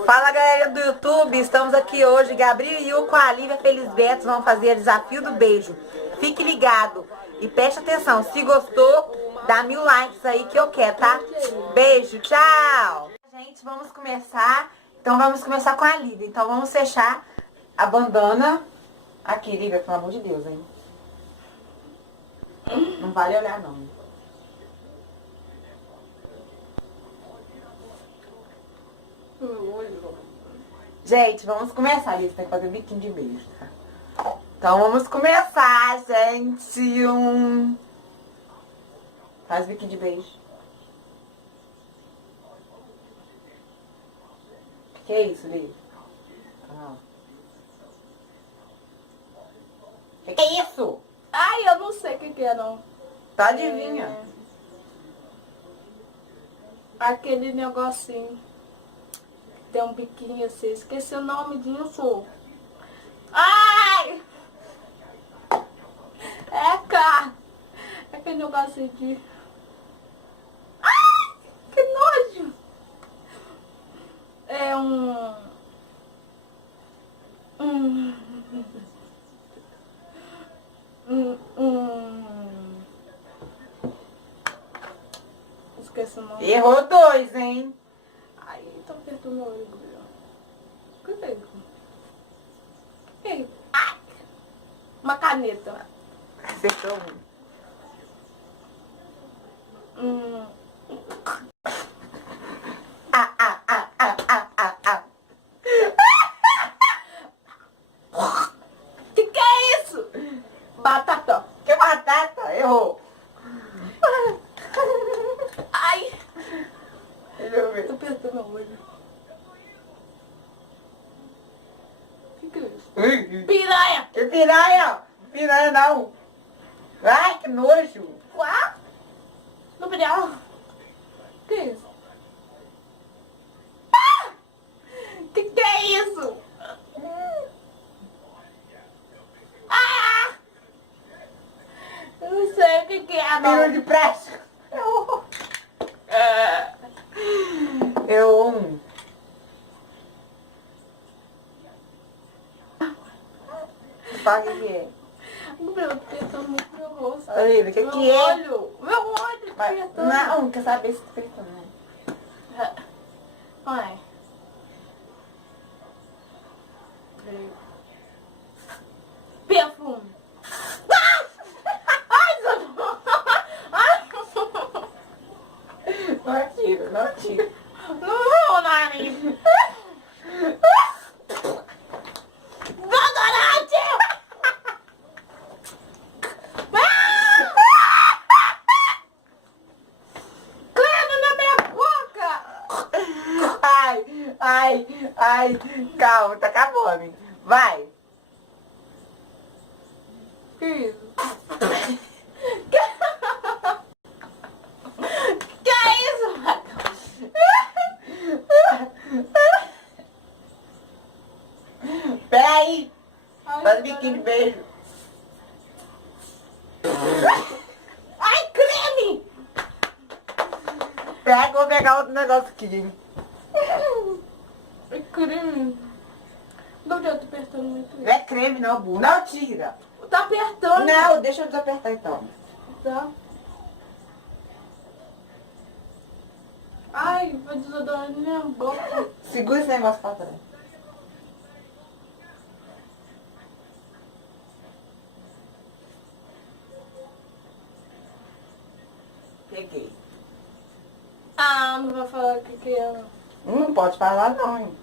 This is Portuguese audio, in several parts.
Fala, galera do YouTube, estamos aqui hoje, Gabriel e eu com a Lívia Felisberto vão fazer o desafio do beijo. Fique ligado e preste atenção, se gostou, dá 1000 likes aí que eu quero, tá? Beijo, tchau! Gente, vamos começar, então vamos começar com a Lívia, então vamos fechar a bandana. Aqui, Lívia, pelo amor de Deus, hein? Não vale olhar, não. Gente, vamos começar. Isso tem que fazer biquinho de beijo, tá? Então vamos começar, gente. Faz biquinho de beijo. Que é isso, Lívia? Que é isso? Ai, eu não sei o que é, não. Tá, adivinha? Aquele negocinho. Tem um biquinho assim. Esqueci o nome disso. Ai! É cá. É aquele negocinho de... Ai! Que nojo! É Esqueci o nome. Errou 2, hein? Ai, tá apertando meu olho. O que é isso? O que é isso? Ai! Uma caneta. Acertou um. Que é isso? Batata. Que batata? Errou. Ai! Deixa eu ver. Tô apertando meu olho. Que é isso? Piranha! Que piranha? Piranha não. Ai, que nojo. Uau! No piranha. Que é isso? Ah! Que é isso? Ah! Eu não sei o que é, Peru não. de plástico. Eu... Fala o que é. Meu, tô apertando muito meu rosto. Olivia, o que Meu que é? olho. Meu olho tá apertando. Não, quer saber se tá apertando, né? Ai. Perfume. Ai, Não atira, não atira. não, nariz. Desodorante! Credo na minha boca! Ai, calma, tá acabando. Vai. Que isso? Que é isso, Matheus? Peraí, Ai, faz biquinho de beijo. Ai, creme! Pega, vou pegar outro negócio aqui. Ai, creme. Meu Deus, tô apertando muito. Não é creme não, burro. Não tira. Tá apertando. Não, deixa eu desapertar então. Tá. Ai, vai desodorante na minha boca. Segura esse negócio pra trás. Peguei. Ah, não vai falar o que é, não. Não pode falar não, hein?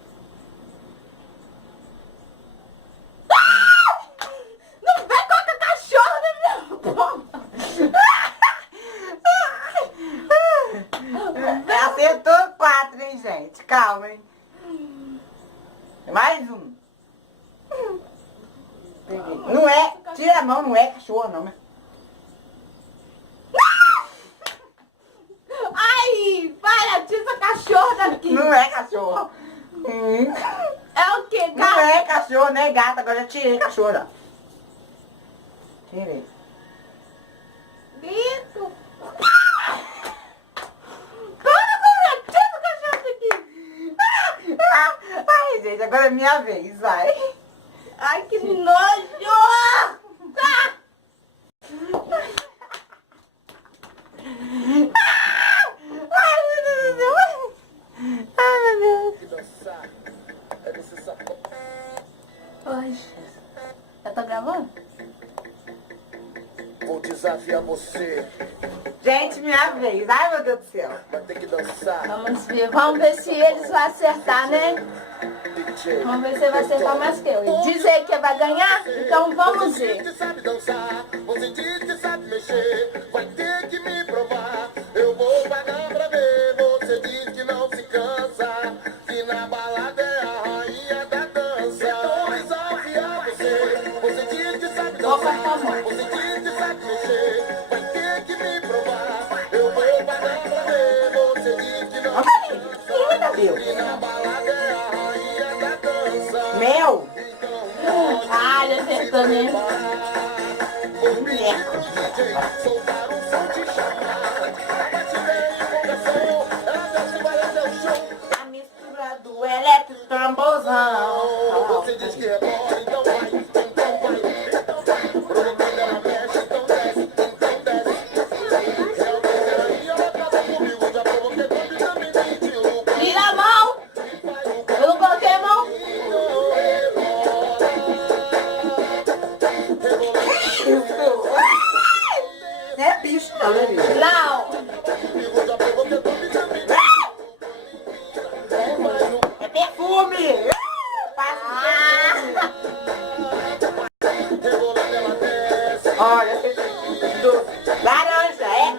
Não vem com a cachorra na minha boca. Acertou 4, hein, gente? Calma, hein? Mais um. Peguei. Não é, tira a mão, não é cachorro não, né? Ai, para, tira essa cachorra daqui. Não é cachorro. É o que, Não gato? é cachorro, né, gata? Agora já tirei cachorro, ó. Tirei. Grito. Para com o cachorro daqui. Ai, gente, agora é minha vez, vai. Ai, que nojo! Ah! Ai, meu Deus do céu. Ai, meu Deus. Ai, já tá gravando? Vou desafiar você, Gente, minha vez. Ai, meu Deus do céu. vai ter que dançar. Vamos ver se eles vão acertar, né? DJ. Vamos ver se ele vai acertar mais que eu. Dizer que vai ganhar? Então vamos Você diz ver. que sabe dançar, você diz que sabe mexer, vai ter que me provar. Eu vou pagar pra ver. Você diz que não se cansa, que na balada é a rainha da dança. Vou desafiar você, você diz que sabe Vou apertar a dançar, mão. você diz que sabe mexer, vai ter que me provar. Eu vou pagar pra ver. Você diz que não se Eita, cansa, Deus. que na balada é a rainha da dança. Mel. Ah, já acertou, né? Soltar um som de chamar. Pra te ver empolgação, ela desce, balança o show. A mistura do elétrico tambozão. Você diz que é bom, então vai, então vai, então vai. Provocando ela mexe, então desce, então desce. Realmente ela ia na casa comigo, já provoquei quando também pediu. Tira a mão! Eu não coloquei a mão! Não é bicho, não, né, bicho? Não! Comigo já provoquei quando também É perfume. Passa rebolando ela desce. Olha, laranja, é?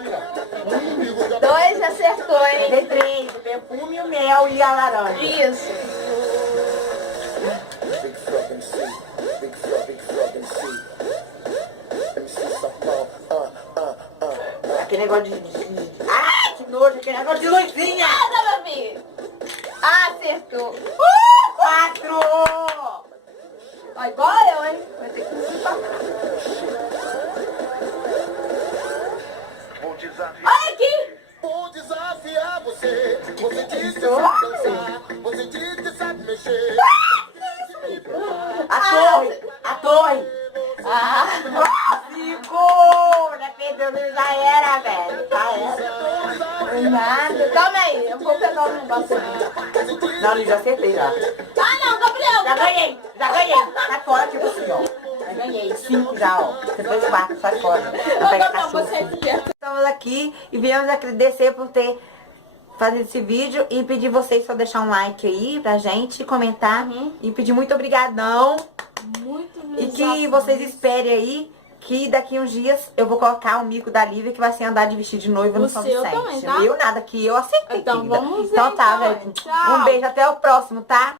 Dois acertou, hein? Tem três, o perfume, o mel e a laranja. Isso. Big Frog MC, Big Frog MC. MC Sapão, Aquele negócio de... Ai, que nojo, aquele negócio de luzinha. Nada, meu filho. Acertou. 4. Ó, igual eu, hein? Vai ter que me empatar. Vou desafiar. Olha aqui! Vou desafiar você. Você diz que sabe dançar, você diz que sabe mexer. A torre. Ah! 5. Já perdeu, já era, velho. Já era. Nada. Calma aí, eu vou pegar um negócio aqui. Não, eu já acertei já. Ah, não, Gabriel! Já ganhei. Sai fora, tipo assim, ó. Já ganhei. 5 já, ó. Depois 4, sai fora. Vai pegar Ô, Gabriel, cachorro. você aqui. Estamos aqui e viemos agradecer por ter fazer esse vídeo e pedir vocês só deixar um like aí pra gente, comentar e pedir muito obrigadão Muito e que vocês esperem aí que daqui uns dias eu vou colocar o mico da Lívia que vai ser andar de vestido de noiva O no São seu Vicente. também, tá? Eu nada, que eu aceitei, Então querida. vamos ver, Então tá, então, velho. tchau. Um beijo, até o próximo, tá?